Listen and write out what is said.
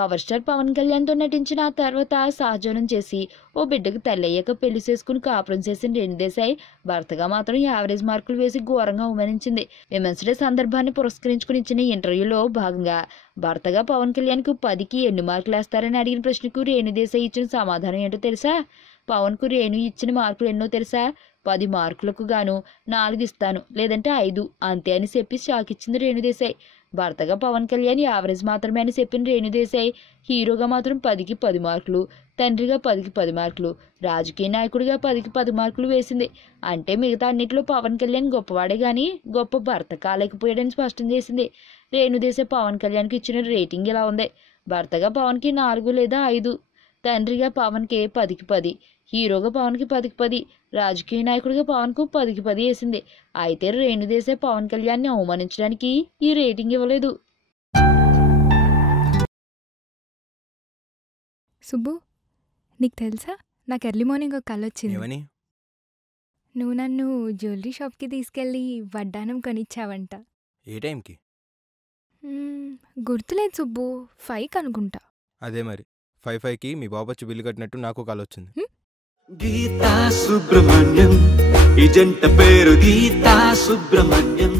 Power star Pawan కళ్యాణ్తో నటించిన ఆ తర్వాత సహజనం చేసి ఓ బిడ్డకు తల్లయ్యాక పెళ్లి చేసుకుని కాపురం చేసిన రేణుదేశాయ్ భర్తగా మాత్రం యావరేజ్ మార్కులు వేసి ఘోరంగా అవమానించింది. విమెన్స్ డే సందర్భాన్ని పురస్కరించుకుని ఇచ్చిన ఇంటర్వ్యూలో భాగంగా భర్తగా పవన్ కళ్యాణ్కు 10కి ఎన్ని మార్కులు వేస్తారని అడిగిన ప్రశ్నకు రేణుదేశాయ్ ఇచ్చిన సమాధానం ఏంటో తెలుసా? పవన్కు రేణు ఇచ్చిన మార్కులు ఎన్నో తెలుసా? 10 మార్కులకు గాను 4 ఇస్తాను, లేదంటే 5 అంతే అని చెప్పి షాక్ ఇచ్చింది రేణుదేశాయ్. భర్తగా పవన్ కళ్యాణ్ యావరేజ్ మాత్రమే అని చెప్పిన రేణుదేశాయ్ హీరోగా మాత్రం 10కి 10 మార్కులు, తండ్రిగా 10కి 10 మార్కులు, రాజకీయ నాయకుడిగా 10కి 10 మార్కులు వేసింది. అంటే మిగతా అన్నింటిలో పవన్ కళ్యాణ్ గొప్పవాడే గాని గొప్ప భర్త కాలేకపోయాడని స్పష్టం చేసింది. రేణుదేశాయ్ పవన్ కళ్యాణ్కి ఇచ్చిన రేటింగ్ ఇలా ఉంది: భర్తగా పవన్కి 4 లేదా 5, తండ్రిగా పవన్కి 10కి 10, హీరోగా పవన్కి 10కి 10, రాజకీయ నాయకుడిగా పవన్కు 10కి 10 వేసింది. అయితే రేణుదేశాయ్ పవన్ కళ్యాణ్ని అవమానించడానికి ఈ రేటింగ్ ఇవ్వలేదు. సుబ్బు, నీకు తెలుసా, నాకు ఎర్లీ మార్నింగ్ ఒక కల వచ్చింది. ఏమని? నువ్వు నన్ను జ్యువెలరీ షాప్కి తీసుకెళ్ళి వడ్డానం కొనిచ్చావంట. ఏ టైంకి? గుర్తులేదు సుబ్బు, 5కి అనుకుంటా. అదే మరి 5కి మీ బాబు వచ్చి బిల్లు కట్టినట్టు నాకు కాల్ వచ్చింది. గీతా సుబ్రహ్మణ్యం, ఈ జంట పేరు గీతా సుబ్రహ్మణ్యం.